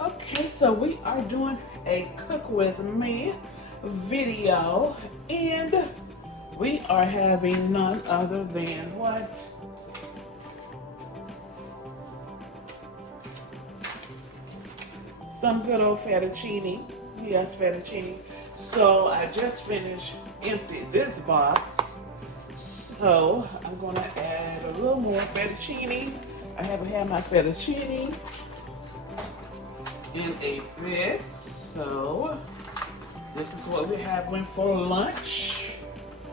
Okay, so we are doing a cook with me video, and we are having none other than what? Some good old fettuccine. Yes, fettuccine. So I just finished emptied this box. So I'm gonna add a little more fettuccine. I haven't had my fettuccine in a bit, so this is what we're having for lunch.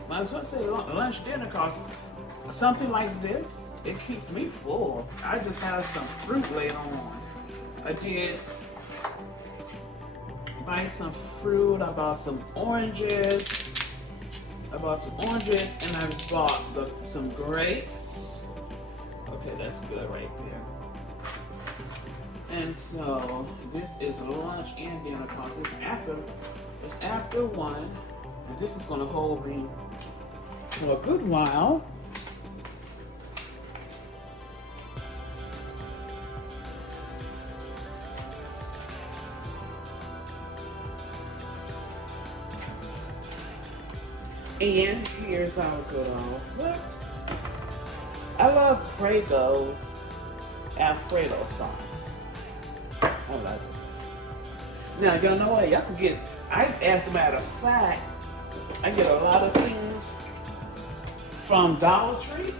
Might as well say lunch dinner, cause something like this, it keeps me full. I just have some fruit later on. I did buy some fruit. I bought some oranges. and I bought some grapes. Okay, that's good right there. And so this is lunch and dinner, cause it's after 1, and this is gonna hold me for a good while. And here's our good old, what? I love Prego Alfredo sauce. I like it. Now, y'all know what? Y'all can get, as a matter of fact, I get a lot of things from Dollar Tree.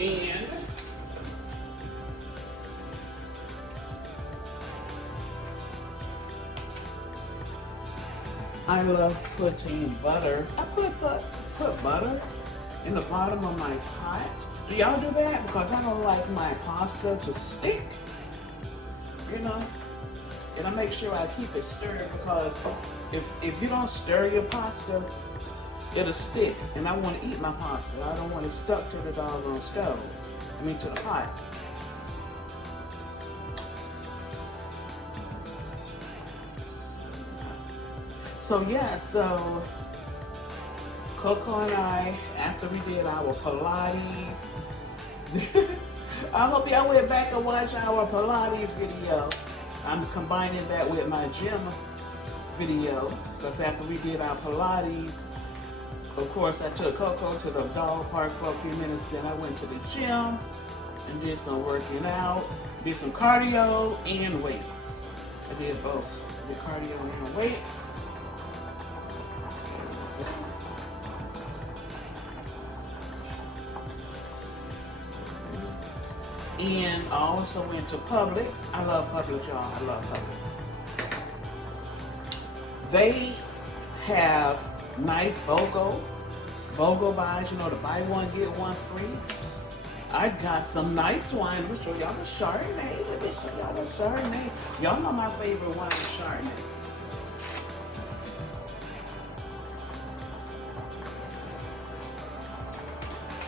And I love putting butter. I put butter in the bottom of my pot. Do y'all do that? Because I don't like my pasta to stick, you know? And I make sure I keep it stirred, because if you don't stir your pasta, it'll stick, and I want to eat my pasta. I don't want it stuck to the doggone stove. I mean, to the pot. So yeah, so Coco and I, after we did our Pilates, I hope y'all went back and watched our Pilates video. I'm combining that with my gym video, because after we did our Pilates, of course, I took Coco to the dog park for a few minutes, then I went to the gym and did some working out, did some cardio and weights. I did both, the cardio and weights. And I also went to Publix. I love Publix, y'all. I love Publix. They have nice BOGO buys, you know, the buy one, get one free. I got some nice wine. Let me show y'all the Chardonnay. Let me show y'all the Chardonnay. Y'all know my favorite wine is Chardonnay.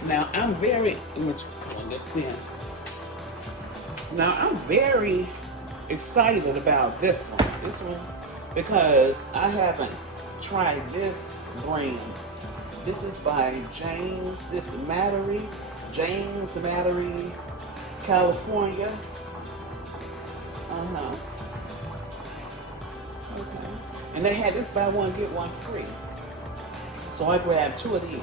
Now, I'm very excited about this one, because I haven't tried this brand. This is by James Mattery, California. Okay. And they had this buy one, get one free. So I grabbed 2 of these.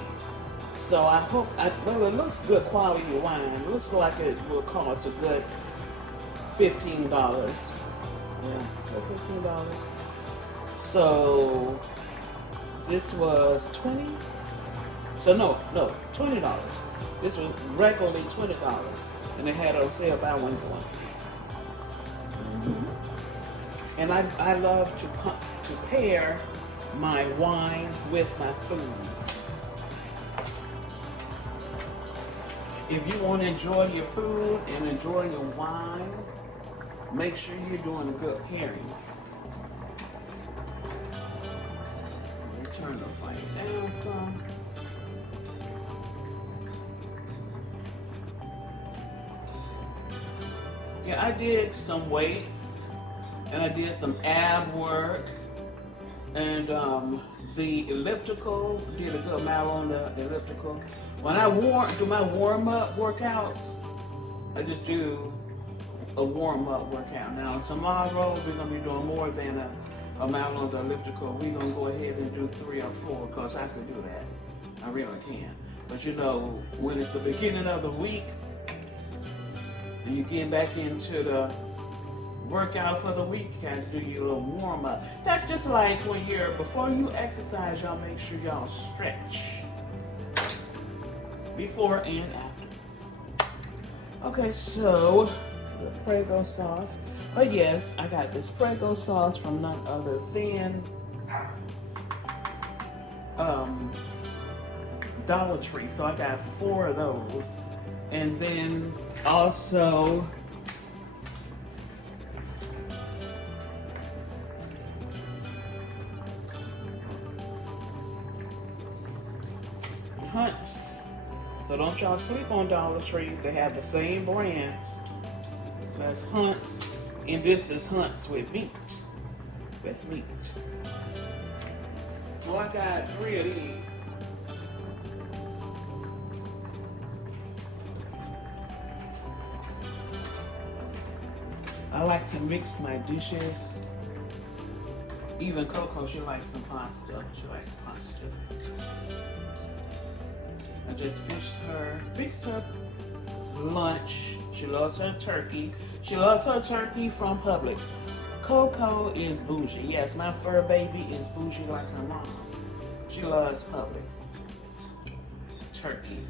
So I hope, well, it looks good quality wine. It looks like it will cost a good $15. Yeah, $15. So this was 20. So no, $20. This was regularly $20, and they had it on sale buy one get one free. And I love to pair my wine with my food. If you want to enjoy your food and enjoy your wine, make sure you're doing a good pairing. Let me turn the flame down some. Yeah, I did some weights and I did some ab work, and the elliptical, did a good amount on the elliptical. When I do my warm-up workouts, I just do a warm-up workout. Now tomorrow we're gonna be doing more than a amount on the elliptical. We're gonna go ahead and do 3 or 4 because I could do that. I really can. But you know, when it's the beginning of the week and you get back into the workout for the week, you gotta do your little warm up. That's just like when before you exercise, y'all make sure y'all stretch. Before and after. Okay, so the Prego sauce. But yes, I got this Prego sauce from none other than Dollar Tree. So I got 4 of those. And then also Hunt's. So don't y'all sleep on Dollar Tree. They have the same brands. That's Hunt's. And this is Hunt's with meat. With meat. So I got 3 of these. I like to mix my dishes. Even Coco, she likes some pasta. She likes pasta. I just fixed her lunch. She loves her turkey. She loves her turkey from Publix. Coco is bougie. Yes, my fur baby is bougie like her mom. She loves Publix. Turkey.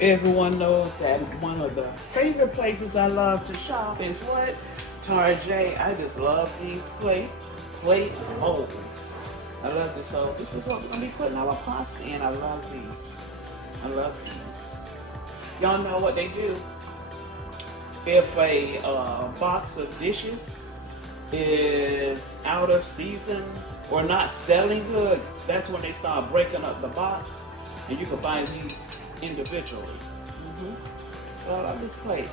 Everyone knows that one of the favorite places I love to shop is what? Tarjay. I just love these plates, bowls. I love this. So this is what we're gonna be putting our pasta in. I love these. I love these. Y'all know what they do. If a box of dishes is out of season or not selling good, that's when they start breaking up the box, and you can buy these individually. I love this plate.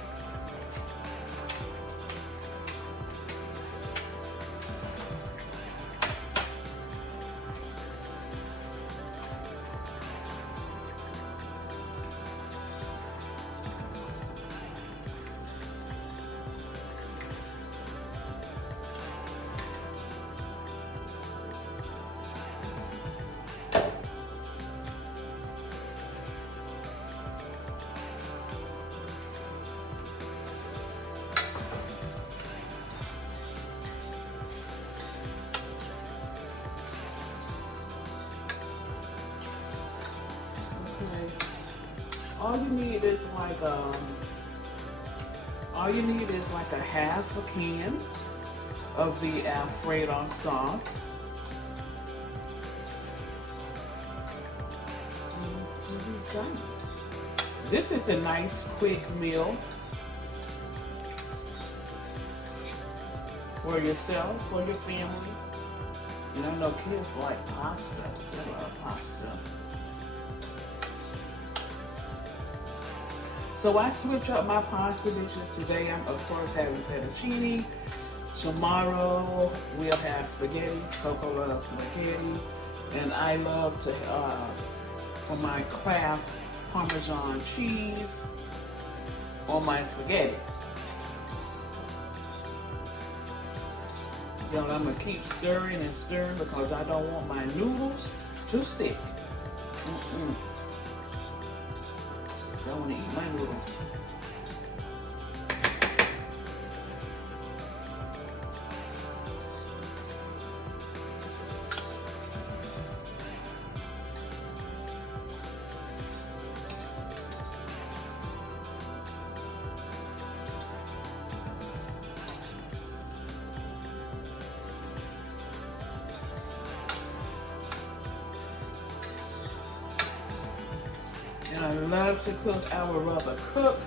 All you need is like a half a can of the Alfredo sauce. This is a nice quick meal for yourself, for your family. And I know kids like pasta. They love pasta. So I switch up my pasta dishes. Today I'm of course having fettuccine. Tomorrow we'll have spaghetti. Coco loves spaghetti. And I love to, for my Kraft Parmesan cheese on my spaghetti. Then I'm gonna keep stirring and stirring because I don't want my noodles to stick. I want to eat my noodles. love to cook. I would rather cook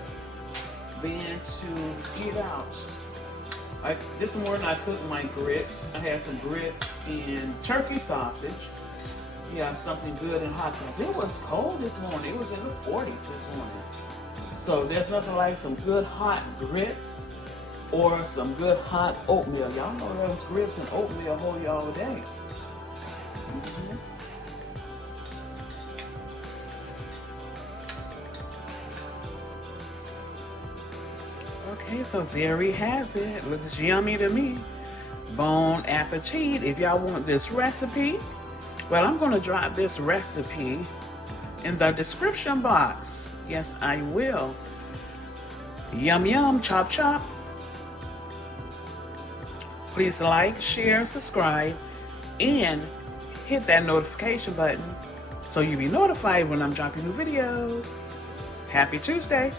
than to eat out. This morning I cooked my grits. I had some grits and turkey sausage. Yeah, something good and hot because it was cold this morning. It was in the 40s this morning. So there's nothing like some good hot grits or some good hot oatmeal. Y'all know those grits and oatmeal hold you all day. Mm-hmm. Okay, so there we have it. Looks yummy to me. Bon appetit. If y'all want this recipe, well, I'm going to drop this recipe in the description box. Yes, I will. Yum, yum, chop, chop. Please like, share, subscribe, and hit that notification button so you'll be notified when I'm dropping new videos. Happy Tuesday.